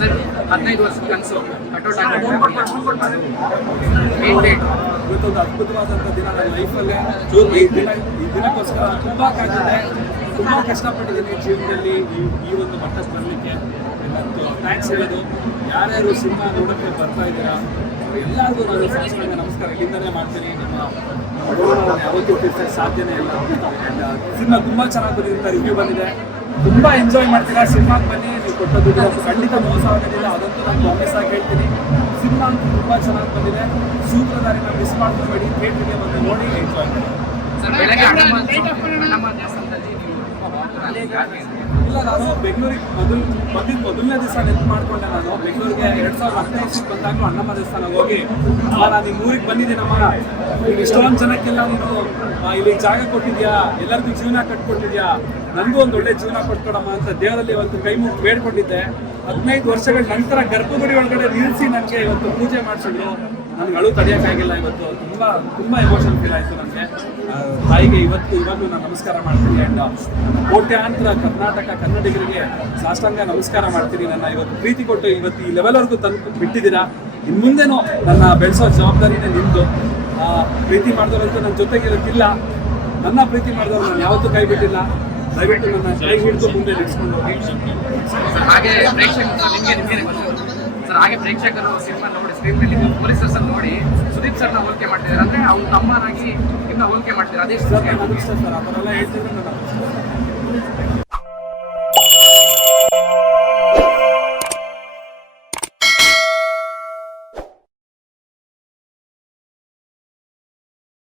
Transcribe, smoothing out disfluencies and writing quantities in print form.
Sir 15 ವರ್ಷದ ಕನಸು cutout ಇವತ್ತೊಂದು ಅದ್ಭುತವಾದಂಥ ದಿನ ನನ್ನ ಲೈಫಲ್ಲೇ ಈ ದಿನಕ್ಕೋಸ್ಕರ ತುಂಬ ಕಾದಿದೆ, ತುಂಬ ಕಷ್ಟಪಟ್ಟಿದ್ದೀನಿ ಜೀವನದಲ್ಲಿ ಈ ಒಂದು ಮಟ್ಟಕ್ಕೆ ಬರಲಿಕ್ಕೆ. ಮತ್ತು ಥ್ಯಾಂಕ್ಸ್ ಹೇಳೋದು ಯಾರ್ಯಾರು ಸಿನಿಮಾ ನೋಡೋಕ್ಕೆ ಬರ್ತಾ ಇದ್ದೀರಾ ಎಲ್ಲರಿಗೂ ನಾನು ಸಾಷ್ಟಾಂಗ ನಮಸ್ಕಾರ ಇಲ್ಲಿಂದಲೇ ಮಾಡ್ತೀನಿ. ನಿಮ್ಮ ಯಾವತ್ತೂ ತಿರ್ಸೋಕ್ಕೆ ಸಾಧ್ಯನೇ ಇಲ್ಲ. ಸಿನಿಮಾ ತುಂಬ ಚೆನ್ನಾಗಿ ಬಂದಿರುತ್ತೆ, ರಿವ್ಯೂ ಬಂದಿದೆ, ತುಂಬ ಎಂಜಾಯ್ ಮಾಡ್ತೀರಾ. ಸಿನಿಮಾಗೆ ಬನ್ನಿ, ನೀವು ಕೊಟ್ಟದ್ದು ಖಂಡಿತ ಮೋಸ ಆಗೋದಿಲ್ಲ, ಅದಂತೂ ನಾನು ಪ್ರಾಮಿಸ್ ಆಗಿ ಹೇಳ್ತೀನಿ. ಸಿನಿಮಾ ಅಂತೂ ತುಂಬ ಚೆನ್ನಾಗಿ ಬಂದಿದೆ. ಸೂತ್ರಧಾರಿನ ಮಿಸ್ ಮಾಡ್ಕೊಬೇಡಿ, ಥಿಯೇಟ್ರಿಗೆ ಬಂದು ನೋಡಿ ಎಂಜಾಯ್ ಮಾಡಿ. ಇಲ್ಲ, ನಾನು ಬೆಂಗಳೂರಿಗೆ ಮೊದಲನೇ ದಿವಸ ನೆನಪು ಮಾಡಿಕೊಂಡೆ. ನಾನು ಬೆಂಗಳೂರಿಗೆ 2015 ಬಂದಾಗಲೂ ಅಣ್ಣಮ್ಮ ದೇವಸ್ಥಾನಕ್ಕೆ ಹೋಗಿ ನಾನು ನಿಮ್ಮ ಊರಿಗೆ ಬಂದಿದ್ದೀನಮ್ಮ, ಈಗ ಎಷ್ಟೊಂದು ಜನಕ್ಕೆಲ್ಲ ನೀನು ಇಲ್ಲಿ ಜಾಗ ಕೊಟ್ಟಿದ್ಯಾ, ಎಲ್ಲರಿಗೂ ಜೀವನ ಕಟ್ಕೊಟ್ಟಿದ್ಯಾ, ನನಗೂ ಒಂದು ಒಳ್ಳೆ ಜೀವನ ಕೊಟ್ಕೊಡಮ್ಮ ಅಂತ ದೇವರಲ್ಲಿ ಇವತ್ತು ಕೈ ಮುಗಿ ಬೇಡ್ಕೊಂಡಿದ್ದೆ. 15 ವರ್ಷಗಳ ನಂತರ ಗರ್ಭಗುಡಿ ಒಳಗಡೆ ನಿಲ್ಲಿಸಿ ನನಗೆ ಇವತ್ತು ಪೂಜೆ ಮಾಡಿಸಿದ್ರು. ನನಗೆ ಅಳು ತಡೆಯೋಕ್ಕಾಗಿಲ್ಲ. ಇವತ್ತು ತುಂಬ ಎಮೋಷನ್ ಫೀಲ್ ಆಯಿತು ನನಗೆ. ತಾಯಿಗೆ ಇವಾಗಲೂ ನಾನು ನಮಸ್ಕಾರ ಮಾಡ್ತೀನಿ. ಆ್ಯಂಡ್ ಕೋಟ್ಯಾಂತರ ಕರ್ನಾಟಕ ಕನ್ನಡಿಗರಿಗೆ ಸಾಷ್ಟಾಂಗ ನಮಸ್ಕಾರ ಮಾಡ್ತೀನಿ. ನನ್ನ ಇವತ್ತು ಪ್ರೀತಿ ಕೊಟ್ಟು ಇವತ್ತು ಈ ಲೆವೆಲ್ವರೆಗೂ ತಂದು ಬಿಟ್ಟಿದ್ದೀರಾ. ಇನ್ನು ಮುಂದೆನೂ ನನ್ನ ಬೆಳೆಸೋ ಜವಾಬ್ದಾರಿನೇ ನಿಮ್ಮದು. ಪ್ರೀತಿ ಮಾಡಿದವರಂತೂ ನನ್ನ ಜೊತೆಗೆ ಇರೋಕ್ಕಿಲ್ಲ, ನನ್ನ ಪ್ರೀತಿ ಮಾಡಿದವರು ನಾನು ಯಾವತ್ತೂ ಕೈ ಬಿಟ್ಟಿಲ್ಲ. ದಯವಿಟ್ಟು ನನ್ನ ಕೈ ಹಿಡಿದು ಮುಂದೆ ನಡೆಸ್ಕೊಂಡು ಹೋಗಿ. ಹಾಗೆ ಪ್ರೇಕ್ಷಕರು ಸಿನಿಮಾ ನೋಡಿ ಸ್ಕ್ರೀನ್ ಮೇಲೆ ಪೊಲೀಸರ್ಸ್ ನೋಡಿ ಸುದೀಪ್ ಸರ್ನ ಹೋಲಿಕೆ ಮಾಡ್ತಿದ್ದಾರೆ, ಅಂದ್ರೆ ಅವ್ರು ತಮ್ಮನಾಗಿ ಇನ್ನ ಹೋಲಿಕೆ ಮಾಡ್ತಿದ್ದಾರೆ. ಅದೇ ಸರ್, ನಾನು ಅದೃಷ್ಟ ಸರ್, ಆ ಥರ ಎಲ್ಲ ಹೇಳ್ತಿದ್ರೆ ನನ್ನ